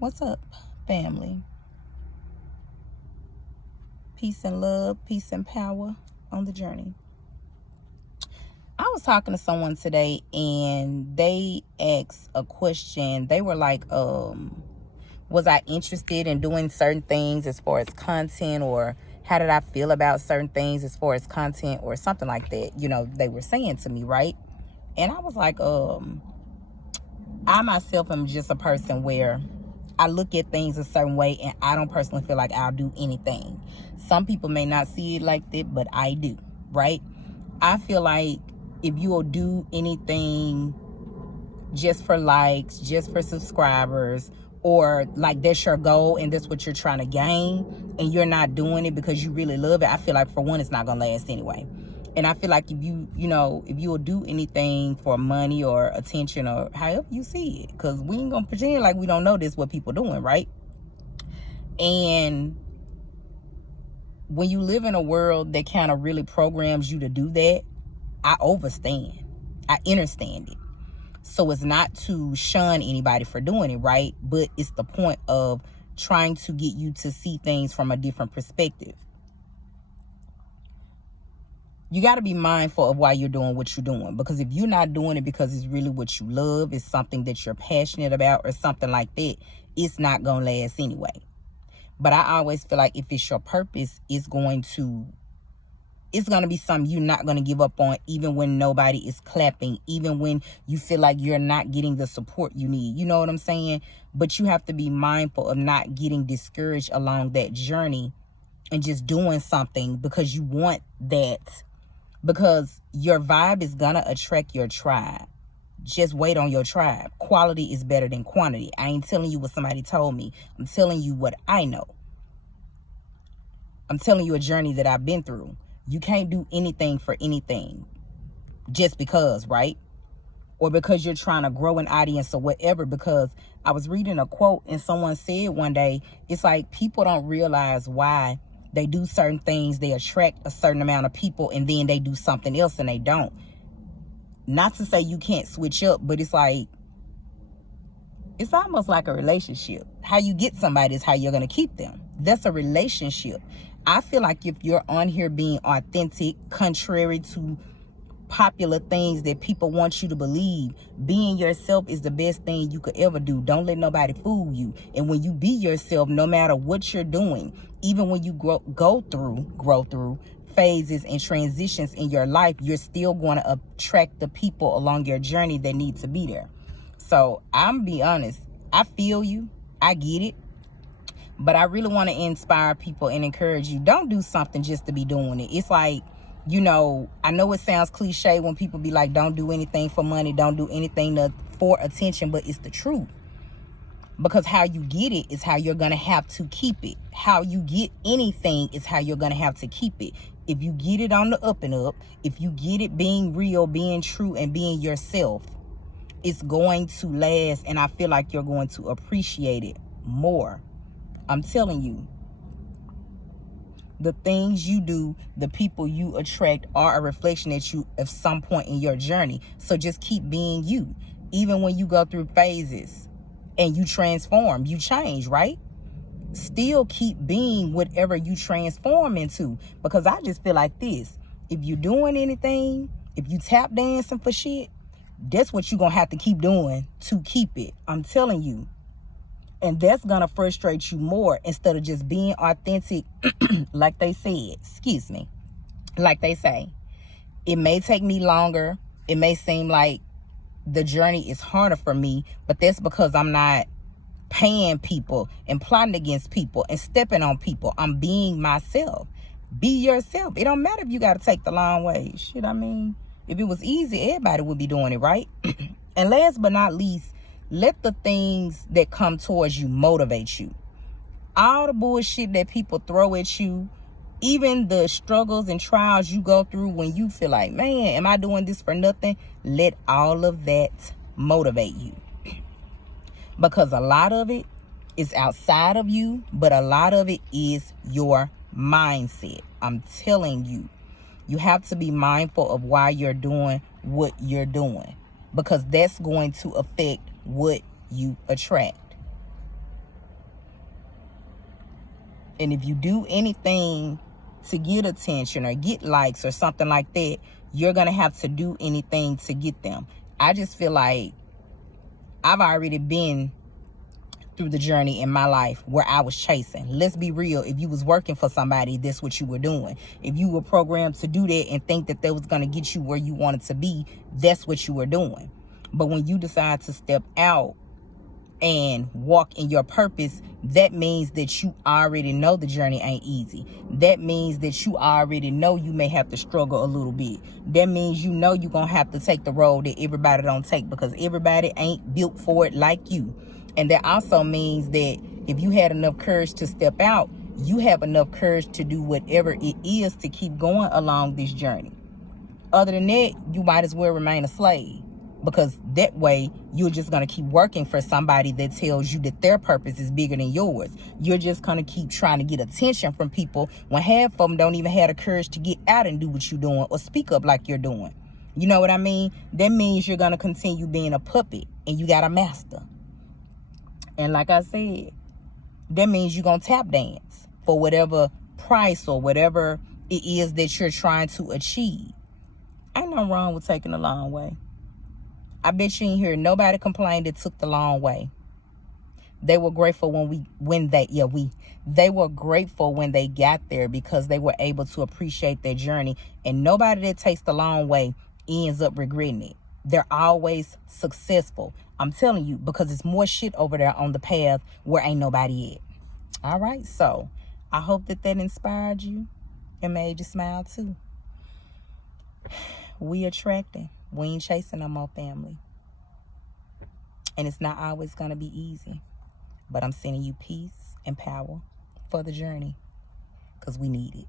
What's up, family? Peace and love, peace and power on the journey. I was talking to someone today and they asked a question. They were like, was I interested in doing certain things as far as content, or how did I feel about certain things as far as content or something like that? You know, they were saying to me, right? And I was like, I myself am just a person where I look at things a certain way, and I don't personally feel like I'll do anything. Some people may not see it like that, but I do, right? I feel like if you will do anything just for likes, just for subscribers, or like that's your goal and that's what you're trying to gain, and you're not doing it because you really love it, I feel like for one, it's not gonna last anyway. And I feel like if you will do anything for money or attention or however you see it, because we ain't gonna pretend like we don't know this what people doing, right? And when you live in a world that kind of really programs you to do that, I understand it. So it's not to shun anybody for doing it, right? But it's the point of trying to get you to see things from a different perspective. You got to be mindful of why you're doing what you're doing, because if you're not doing it because it's really what you love, it's something that you're passionate about or something like that, it's not going to last anyway. But I always feel like if it's your purpose, it's going to be something you're not going to give up on, even when nobody is clapping, even when you feel like you're not getting the support you need. You know what I'm saying? But you have to be mindful of not getting discouraged along that journey and just doing something because you want that. Because your vibe is going to attract your tribe. Just wait on your tribe. Quality is better than quantity. I ain't telling you what somebody told me. I'm telling you what I know. I'm telling you a journey that I've been through. You can't do anything for anything just because, right? Or because you're trying to grow an audience or whatever. Because I was reading a quote and someone said one day, it's like people don't realize why they do certain things. They attract a certain amount of people and then they do something else and they don't. Not to say you can't switch up, but it's like, it's almost like a relationship. How you get somebody is how you're going to keep them. That's a relationship. I feel like if you're on here being authentic, contrary to popular things that people want you to believe, being yourself is the best thing you could ever do. Don't let nobody fool you. And when you be yourself, no matter what you're doing, even when you grow through phases and transitions in your life, you're still going to attract the people along your journey that need to be there. So I'm be honest, I feel you, I get it, but I really want to inspire people and encourage you. Don't do something just to be doing it. It's like, I know it sounds cliche when people be like, don't do anything for money, don't do anything for attention, but it's the truth. Because how you get it is how you're going to have to keep it. How you get anything is how you're going to have to keep it. If you get it on the up and up, if you get it being real, being true, and being yourself, it's going to last, and I feel like you're going to appreciate it more. I'm telling you, the things you do, the people you attract are a reflection at you at some point in your journey. So just keep being you. Even when you go through phases and you transform, you change, right? Still keep being whatever you transform into. Because I just feel like this. If you're doing anything, if you tap dancing for shit, that's what you're going to have to keep doing to keep it. I'm telling you. And that's going to frustrate you more instead of just being authentic, like they said. Excuse me. Like they say. It may take me longer. It may seem like the journey is harder for me, but that's because I'm not paying people and plotting against people and stepping on people. I'm being myself. Be yourself. It don't matter if you got to take the long way. Shit, I mean, if it was easy, everybody would be doing it, right? And last but not least, let the things that come towards you motivate you. All the bullshit that people throw at you, even the struggles and trials you go through when you feel like, man, am I doing this for nothing? Let all of that motivate you. Because a lot of it is outside of you, but a lot of it is your mindset. I'm telling you, you have to be mindful of why you're doing what you're doing, because that's going to affect what you attract. And if you do anything to get attention or get likes or something like that, you're going to have to do anything to get them. I just feel like I've already been through the journey in my life where I was chasing. Let's be real. If you was working for somebody, that's what you were doing. If you were programmed to do that and think that was going to get you where you wanted to be, that's what you were doing. But when you decide to step out and walk in your purpose, that means that you already know the journey ain't easy. That means that you already know you may have to struggle a little bit. That means you know you're going to have to take the road that everybody don't take, because everybody ain't built for it like you. And that also means that if you had enough courage to step out, you have enough courage to do whatever it is to keep going along this journey. Other than that, you might as well remain a slave, because that way you're just going to keep working for somebody that tells you that their purpose is bigger than yours. You're just going to keep trying to get attention from people when half of them don't even have the courage to get out and do what you're doing or speak up like you're doing. You know what I mean? That means you're going to continue being a puppet and you got a master. And like I said, that means you're going to tap dance for whatever price or whatever it is that you're trying to achieve. Ain't nothing wrong with taking the long way. I bet you ain't hear nobody complain that took the long way. They were grateful they were grateful when they got there, because they were able to appreciate their journey. And nobody that takes the long way ends up regretting it. They're always successful. I'm telling you, because it's more shit over there on the path where ain't nobody at. All right, so I hope that inspired you and made you smile too. We attracting. We ain't chasing no more, family. And it's not always going to be easy. But I'm sending you peace and power for the journey, because we need it.